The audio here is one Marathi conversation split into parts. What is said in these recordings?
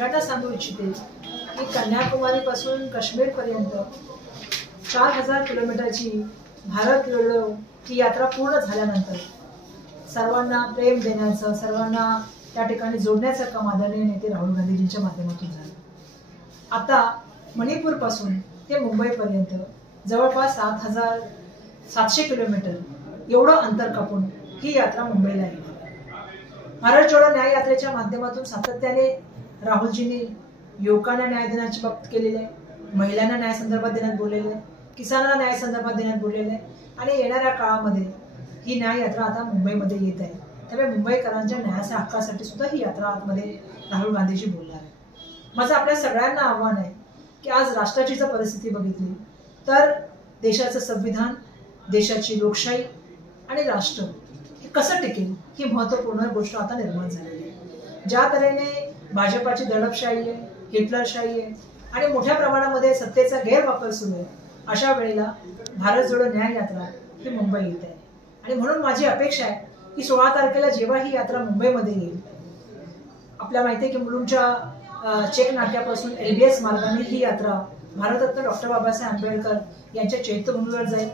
सगळ्यांना सांगू इच्छिते की कन्याकुमारी पासून काश्मीर पर्यंत 4000 किलोमीटरची भारत जोडो ही यात्रा पूर्ण झाल्यानंतर सर्वांना प्रेम देण्याचं, सर्वांना त्या ठिकाणी जोडण्याचं काम आदरणीय नेते राहुल गांधीजींच्या माध्यमातून झालं। आता मणिपूर पासून ते मुंबईपर्यंत जवळपास 7700 किलोमीटर एवढं अंतर कापून ही यात्रा मुंबईला येईल। भारत जोडो न्याय यात्रेच्या माध्यमातून सातत्याने राहुलजींनी युवकांना न्याय देण्याची बाबत केलेले आहे, महिलांना न्याय संदर्भात देण्यात बोललेले आहे, किसानांना न्याय संदर्भात देण्यात बोललेले आहे आणि येणाऱ्या काळामध्ये ही न्याय यात्रा आता मुंबईमध्ये येत आहे। त्यामुळे मुंबईकरांच्या न्यायाच्या हक्कासाठी सुद्धा ही यात्रा आतमध्ये राहुल गांधीजी बोलणार आहे। माझं आपल्या सगळ्यांना आव्हान आहे की आज राष्ट्राची जर परिस्थिती बघितली तर देशाचं संविधान, देशाची लोकशाही आणि राष्ट्र हे कसं टिकेल ही महत्त्वपूर्ण गोष्ट आता निर्माण झालेली आहे। ज्या तऱ्हेने भाजपाची दडपशाही आहे, हिटलरशाही आहे आणि मोठ्या प्रमाणामध्ये सत्तेचा गैरवापर सुरू आहे, अशा वेळेला भारत जोडो न्याय यात्रा ही मुंबई येत आहे आणि म्हणून माझी अपेक्षा आहे की 16 तारखेला जेव्हा ही यात्रा मुंबईमध्ये येईल, आपल्याला माहिती आहे की मुलुंडच्या चेक नाक्यापासून LBS मार्गाने ही यात्रा भारतरत्न डॉक्टर बाबासाहेब आंबेडकर यांच्या चैत्यभूमीवर जाईल,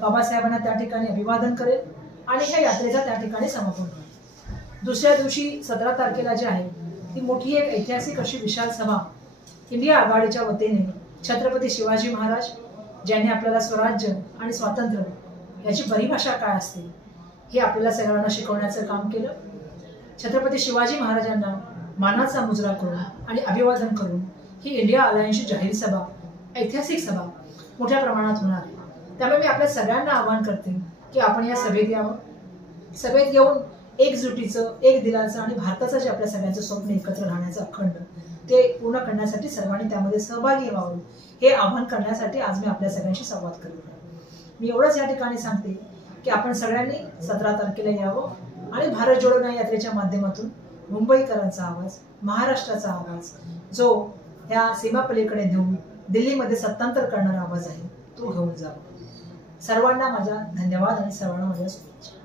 बाबासाहेबांना त्या ठिकाणी अभिवादन करेल आणि ह्या यात्रेचा त्या ठिकाणी समापन होईल। दुसऱ्या दिवशी 17 तारखेला जी आहे ती मोठी एक ऐतिहासिक अशी विशाल सभा इंडिया आघाडीच्या वतीने छत्रपती शिवाजी महाराज ज्यांनी आपल्याला स्वराज्य आणि स्वातंत्र्य याची परिभाषा काय असते हे आपल्याला सगळ्यांना शिकवण्याचं काम केलं। छत्रपती शिवाजी महाराजांना मानाचा मुजरा करून आणि अभिवादन करून ही इंडिया अलायन्सची जाहीर सभा, ऐतिहासिक सभा मोठ्या प्रमाणात होणार आहे। त्यामुळे मी आपल्या सगळ्यांना आवाहन करते की आपण या सभेत यावं, सभेत येऊन एकजुटीचं, एक दिलाचं आणि भारताचं जे आपल्या सगळ्यांचं स्वप्न एकत्र राहण्याचं अखंड ते पूर्ण करण्यासाठी सर्वांनी त्यामध्ये सहभागी व्हावं हे आवाहन करण्यासाठी आज मी आपल्या सगळ्यांशी संवाद करत आहे। मी एवढंच या ठिकाणी सांगते की आपण सगळ्यांनी 17 तारखेला यावं आणि भारत जोडो न्याय यात्रेच्या माध्यमातून मुंबईकरांचा आवाज, महाराष्ट्राचा आवाज जो या सीमापलीकडे नेऊन दिल्लीमध्ये सत्तांतर करणारा आवाज आहे तो घेऊन जावा। सर्वांना माझा धन्यवाद आणि सर्वांना माझ्या शुभेच्छा।